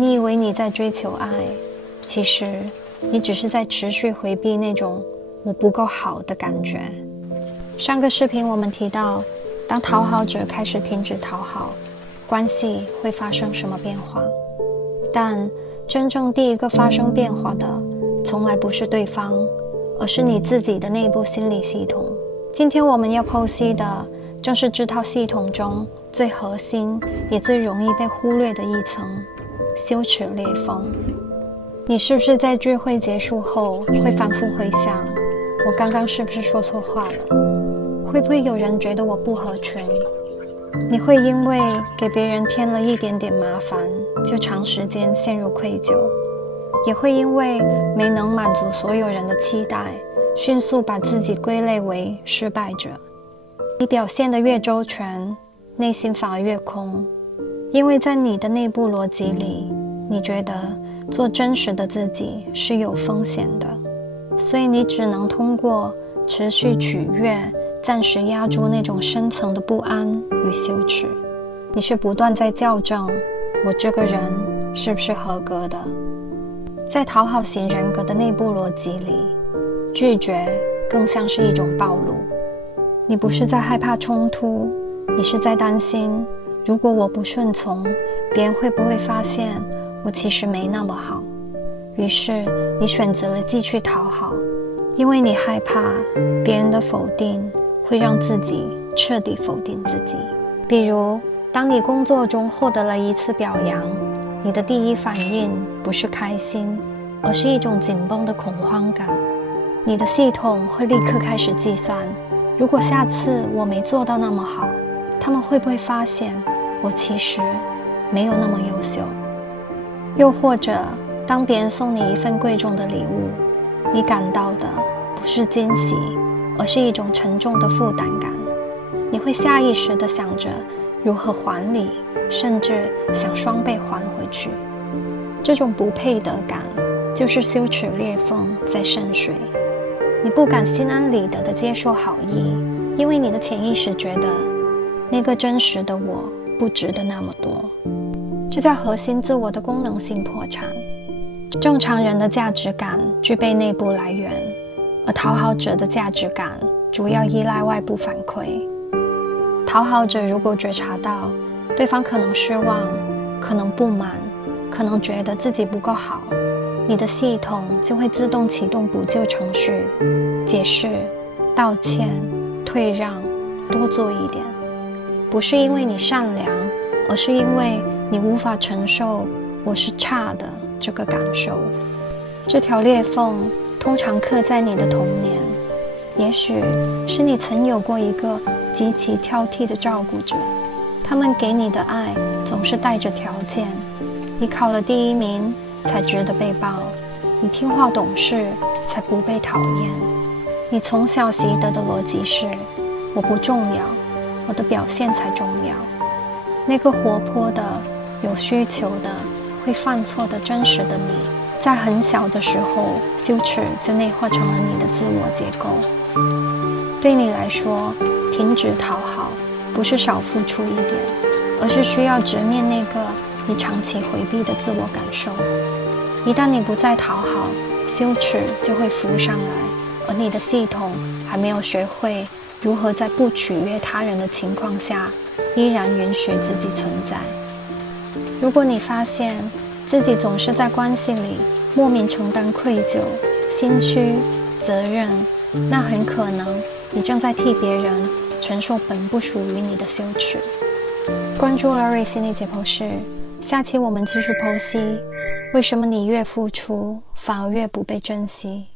你以为你在追求爱，其实你只是在持续回避那种我不够好的感觉。上个视频我们提到，当讨好者开始停止讨好，关系会发生什么变化？但真正第一个发生变化的，从来不是对方，而是你自己的内部心理系统。今天我们要剖析的，正是这套系统中最核心也最容易被忽略的一层——羞耻裂缝。你是不是在聚会结束后会反复回想，我刚刚是不是说错话了？会不会有人觉得我不合群？你会因为给别人添了一点点麻烦，就长时间陷入愧疚，也会因为没能满足所有人的期待，迅速把自己归类为失败者。你表现得越周全，内心反而越空，因为在你的内部逻辑里，你觉得做真实的自己是有风险的，所以你只能通过持续取悦，暂时压住那种深层的不安与羞耻。你是不断在校正我这个人是不是合格的。在讨好型人格的内部逻辑里，拒绝更像是一种暴露。你不是在害怕冲突，你是在担心，如果我不顺从，别人会不会发现我其实没那么好？于是你选择了继续讨好，因为你害怕别人的否定会让自己彻底否定自己。比如，当你工作中获得了一次表扬，你的第一反应不是开心，而是一种紧绷的恐慌感。你的系统会立刻开始计算，如果下次我没做到那么好，他们会不会发现我其实没有那么优秀？又或者，当别人送你一份贵重的礼物，你感到的不是惊喜，而是一种沉重的负担感。你会下意识地想着如何还礼，甚至想双倍还回去。这种不配得感，就是羞耻裂缝在渗水。你不敢心安理得地接受好意，因为你的潜意识觉得那个真实的我不值得那么多。这叫核心自我的功能性破产。正常人的价值感具备内部来源，而讨好者的价值感主要依赖外部反馈。讨好者如果觉察到对方可能失望，可能不满，可能觉得自己不够好，你的系统就会自动启动补救程序，解释、道歉、退让，多做一点。不是因为你善良，而是因为你无法承受我是差的这个感受。这条裂缝通常刻在你的童年，也许是你曾有过一个极其挑剔的照顾者，他们给你的爱总是带着条件。你考了第1名才值得被抱，你听话懂事才不被讨厌。你从小习得的逻辑是，我不重要，我的表现才重要。那个活泼的、有需求的、会犯错的真实的你，在很小的时候，羞耻就内化成了你的自我结构。对你来说，停止讨好不是少付出一点，而是需要直面那个你长期回避的自我感受。一旦你不再讨好，羞耻就会浮上来，而你的系统还没有学会如何在不取悦他人的情况下，依然允许自己存在。如果你发现自己总是在关系里莫名承担愧疚、心虚、责任，那很可能你正在替别人承受本不属于你的羞耻。关注 Lori 心理解剖室，下期我们继续剖析为什么你越付出反而越不被珍惜。